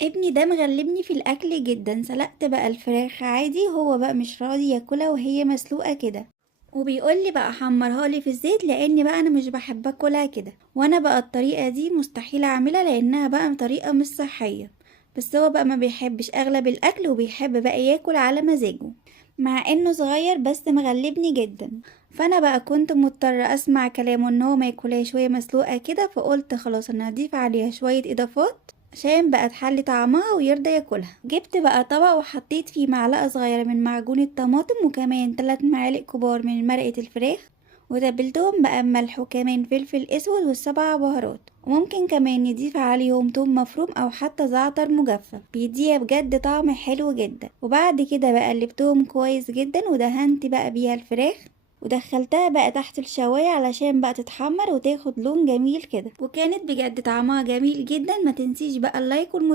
ابني ده مغلبني في الاكل جدا. سلقت بقى الفراخ عادي، هو بقى مش راضي ياكلها وهي مسلوقة كده، وبيقول لي بقى حمرها لي في الزيت، لان بقى انا مش بحب اكلها كده. وانا بقى الطريقة دي مستحيل اعملها لانها بقى طريقة مش صحية. بس هو بقى ما بيحبش اغلب الاكل، وبيحب بقى ياكل على مزاجه، مع انه صغير بس مغلبني جدا. فانا بقى كنت مضطرة اسمع كلامه ان هو ما ياكلهاش وهي مسلوقة كده، فقلت خلاص انا هضيف عليها شوية اضافات عشان بقى تحلي طعمها ويرضى ياكلها. جبت بقى طبق وحطيت فيه معلقة صغيرة من معجون الطماطم، وكمان 3 معالق كبار من مرقة الفراخ، وتبلتهم بقى بملح وكمان فلفل اسود والسبع بهارات، وممكن كمان نضيف عليهم توم مفروم او حتى زعتر مجفف، بيديها بجد طعم حلو جدا. وبعد كده بقى قلبتهم كويس جدا، ودهنت بقى بيها الفراخ، ودخلتها بقى تحت الشواية علشان بقى تتحمر وتاخد لون جميل كده، وكانت بجد طعمها جميل جدا. ما تنسيش بقى اللايك والمتابعة.